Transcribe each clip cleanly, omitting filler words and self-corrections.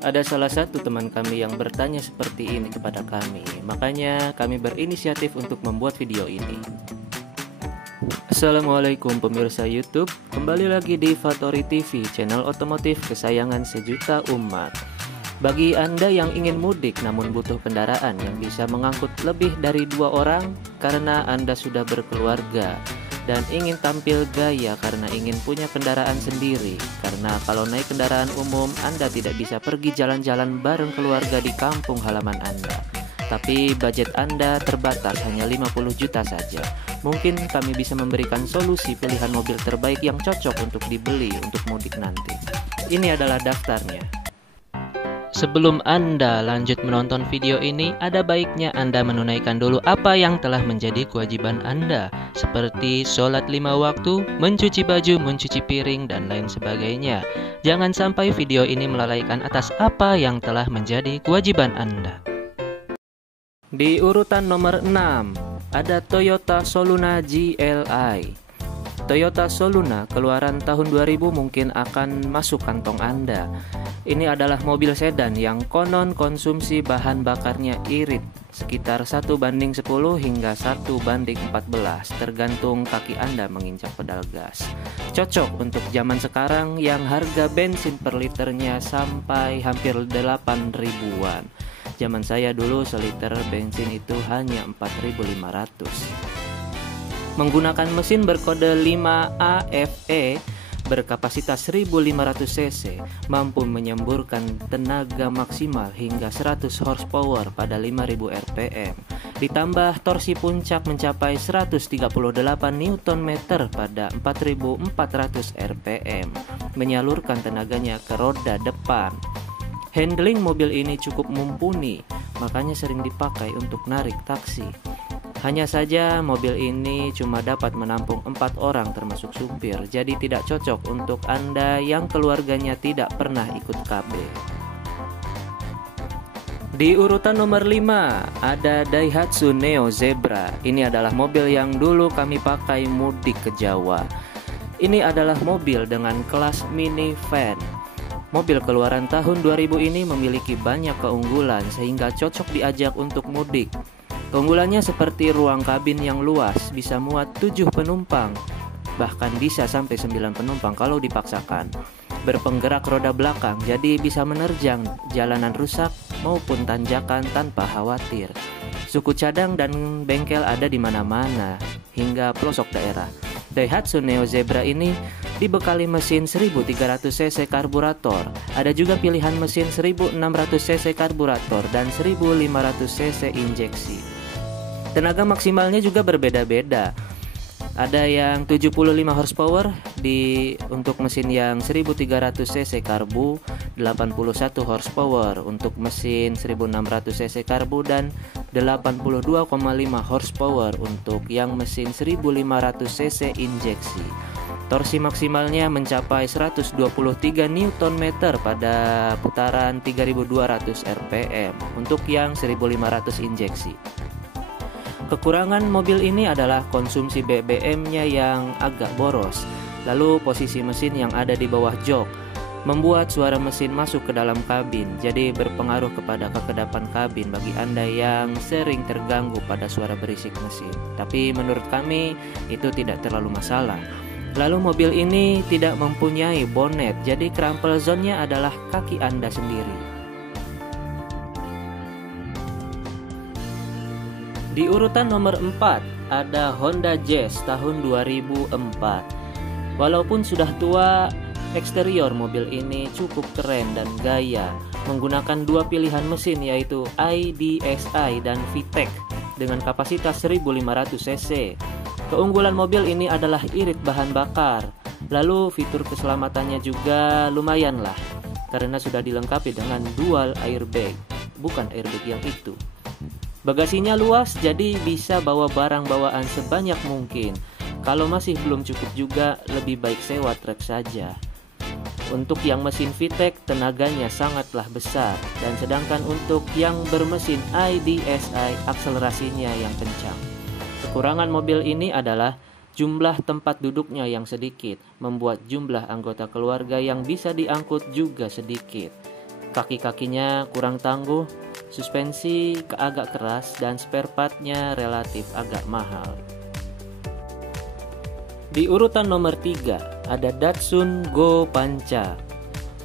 Ada salah satu teman kami yang bertanya seperti ini kepada kami, makanya kami berinisiatif untuk membuat video ini. Assalamualaikum pemirsa YouTube, kembali lagi di Fatori TV, channel otomotif kesayangan sejuta umat. Bagi Anda yang ingin mudik namun butuh kendaraan yang bisa mengangkut lebih dari 2 orang karena Anda sudah berkeluarga, dan ingin tampil gaya karena ingin punya kendaraan sendiri, karena kalau naik kendaraan umum Anda tidak bisa pergi jalan-jalan bareng keluarga di kampung halaman Anda, tapi budget Anda terbatas hanya 50 juta saja. Mungkin kami bisa memberikan solusi pilihan mobil terbaik yang cocok untuk dibeli untuk mudik nanti. Ini adalah daftarnya. Sebelum Anda lanjut menonton video ini, ada baiknya Anda menunaikan dulu apa yang telah menjadi kewajiban Anda, seperti sholat 5 waktu, mencuci baju, mencuci piring, dan lain sebagainya. Jangan sampai video ini melalaikan atas apa yang telah menjadi kewajiban Anda. Di urutan nomor 6, ada Toyota Soluna GLI. Toyota Soluna keluaran tahun 2000 mungkin akan masuk kantong Anda. Ini adalah mobil sedan yang konon konsumsi bahan bakarnya irit, sekitar 1:10 hingga 1:14, tergantung kaki Anda menginjak pedal gas. Cocok untuk zaman sekarang yang harga bensin per liternya sampai hampir 8 ribuan. Zaman saya dulu seliter bensin itu hanya 4.500. Menggunakan mesin berkode 5AFE berkapasitas 1500 cc, mampu menyemburkan tenaga maksimal hingga 100 horsepower pada 5000 rpm. Ditambah torsi puncak mencapai 138 Nm pada 4400 rpm, menyalurkan tenaganya ke roda depan. Handling mobil ini cukup mumpuni, makanya sering dipakai untuk narik taksi. Hanya saja mobil ini cuma dapat menampung 4 orang termasuk supir, jadi tidak cocok untuk Anda yang keluarganya tidak pernah ikut KB. Di urutan nomor 5, ada Daihatsu Neo Zebra. Ini adalah mobil yang dulu kami pakai mudik ke Jawa. Ini adalah mobil dengan kelas minivan. Mobil keluaran tahun 2000 ini memiliki banyak keunggulan sehingga cocok diajak untuk mudik. Keunggulannya seperti ruang kabin yang luas, bisa muat 7 penumpang, bahkan bisa sampai 9 penumpang kalau dipaksakan. Berpenggerak roda belakang, jadi bisa menerjang jalanan rusak maupun tanjakan tanpa khawatir. Suku cadang dan bengkel ada di mana-mana, hingga pelosok daerah. Daihatsu Neo Zebra ini dibekali mesin 1300 cc karburator. Ada juga pilihan mesin 1600 cc karburator dan 1500 cc injeksi. Tenaga maksimalnya juga berbeda-beda. Ada yang 75 horsepower untuk mesin yang 1300 cc karbu, 81 horsepower untuk mesin 1600 cc karbu, dan 82,5 horsepower untuk yang mesin 1500 cc injeksi. Torsi maksimalnya mencapai 123 Nm pada putaran 3200 rpm untuk yang 1500 injeksi. Kekurangan mobil ini adalah konsumsi BBM-nya yang agak boros, lalu posisi mesin yang ada di bawah jok membuat suara mesin masuk ke dalam kabin, jadi berpengaruh kepada kekedapan kabin bagi Anda yang sering terganggu pada suara berisik mesin. Tapi menurut kami itu tidak terlalu masalah. Lalu mobil ini tidak mempunyai bonet, jadi crumple zone-nya adalah kaki Anda sendiri. Di urutan nomor 4, ada Honda Jazz tahun 2004. Walaupun sudah tua, eksterior mobil ini cukup keren dan gaya, menggunakan 2 pilihan mesin yaitu IDSI dan VTEC dengan kapasitas 1500 cc. Keunggulan mobil ini adalah irit bahan bakar, lalu fitur keselamatannya juga lumayan lah, karena sudah dilengkapi dengan dual airbag, bukan airbag yang itu. Bagasinya luas, jadi bisa bawa barang bawaan sebanyak mungkin. Kalau masih belum cukup juga, lebih baik sewa truk saja. Untuk yang mesin VTEC, tenaganya sangatlah besar, dan sedangkan untuk yang bermesin IDSI, akselerasinya yang kencang. Kekurangan mobil ini adalah jumlah tempat duduknya yang sedikit, membuat jumlah anggota keluarga yang bisa diangkut juga sedikit. Kaki-kakinya kurang tangguh, suspensi agak keras, dan spare part-nya relatif agak mahal. Di urutan nomor 3 ada Datsun Go Pancha.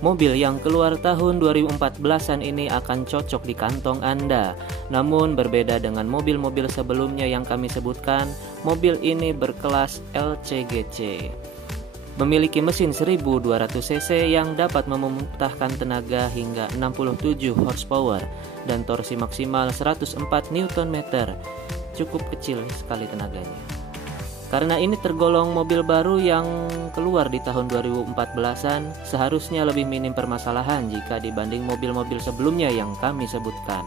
Mobil yang keluar tahun 2014-an ini akan cocok di kantong Anda. Namun berbeda dengan mobil-mobil sebelumnya yang kami sebutkan, mobil ini berkelas LCGC. Memiliki mesin 1200 cc yang dapat memuntahkan tenaga hingga 67 horsepower dan torsi maksimal 104 Nm. Cukup kecil sekali tenaganya. Karena ini tergolong mobil baru yang keluar di tahun 2014-an, seharusnya lebih minim permasalahan jika dibanding mobil-mobil sebelumnya yang kami sebutkan.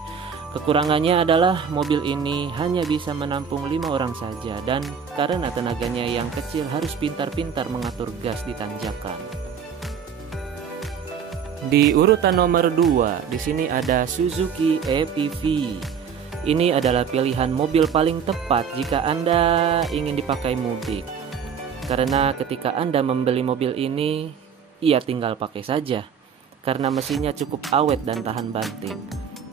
Kekurangannya adalah mobil ini hanya bisa menampung 5 orang saja, dan karena tenaganya yang kecil harus pintar-pintar mengatur gas di tanjakan. Di urutan nomor 2, di sini ada Suzuki APV. Ini adalah pilihan mobil paling tepat jika Anda ingin dipakai mudik. Karena ketika Anda membeli mobil ini, ia tinggal pakai saja. Karena mesinnya cukup awet dan tahan banting.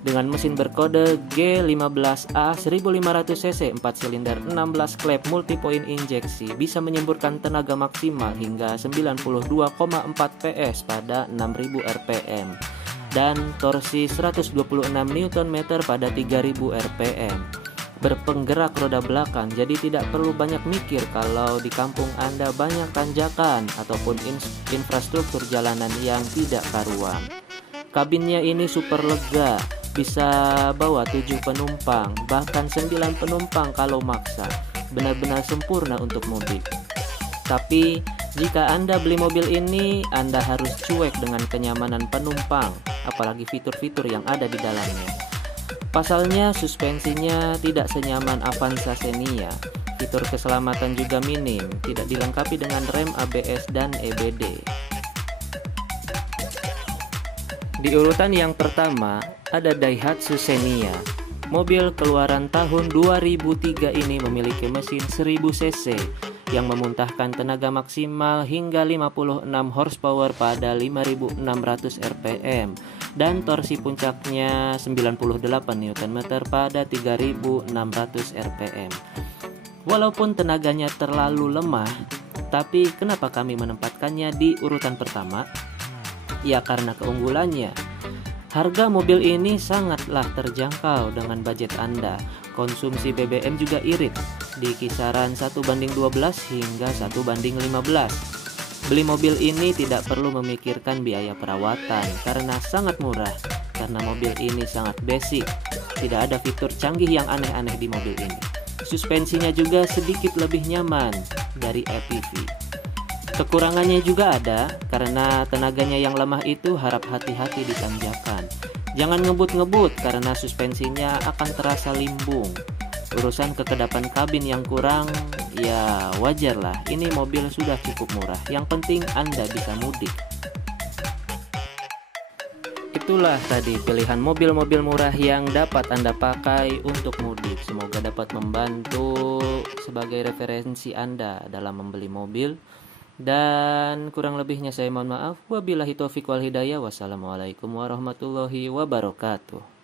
Dengan mesin berkode G15A 1500 cc 4 silinder 16 klep multipoint injeksi bisa menyemburkan tenaga maksimal hingga 92,4 PS pada 6000 rpm dan torsi 126 Nm pada 3000 rpm. Berpenggerak roda belakang, jadi tidak perlu banyak mikir kalau di kampung Anda banyak tanjakan ataupun infrastruktur jalanan yang tidak karuan. Kabinnya ini super lega, bisa bawa 7 penumpang, bahkan 9 penumpang kalau maksa. Benar-benar sempurna untuk mudik. Tapi jika Anda beli mobil ini, Anda harus cuek dengan kenyamanan penumpang, apalagi fitur-fitur yang ada di dalamnya. Pasalnya suspensinya tidak senyaman Avanza Xenia. Fitur keselamatan juga minim, tidak dilengkapi dengan rem ABS dan EBD. Di urutan yang pertama ada Daihatsu Xenia. Mobil keluaran tahun 2003 ini memiliki mesin 1000 cc yang memuntahkan tenaga maksimal hingga 56 horsepower pada 5600 rpm dan torsi puncaknya 98 Nm pada 3600 rpm. Walaupun tenaganya terlalu lemah, tapi kenapa kami menempatkannya di urutan pertama? Ya karena keunggulannya. Harga mobil ini sangatlah terjangkau dengan budget Anda. Konsumsi BBM juga irit, di kisaran 1:12 hingga 1:15. Beli mobil ini tidak perlu memikirkan biaya perawatan karena sangat murah. Karena mobil ini sangat basic, tidak ada fitur canggih yang aneh-aneh di mobil ini. Suspensinya juga sedikit lebih nyaman dari APV. Kekurangannya juga ada, karena tenaganya yang lemah itu harap hati-hati di tanjakan. Jangan ngebut-ngebut karena suspensinya akan terasa limbung. Urusan kekedapan kabin yang kurang, ya wajar lah, ini mobil sudah cukup murah. Yang penting Anda bisa mudik. Itulah tadi pilihan mobil-mobil murah yang dapat Anda pakai untuk mudik. Semoga dapat membantu sebagai referensi Anda dalam membeli mobil. Dan kurang lebihnya saya mohon maaf. Wabillahi taufiq wal hidayah. Wassalamualaikum warahmatullahi wabarakatuh.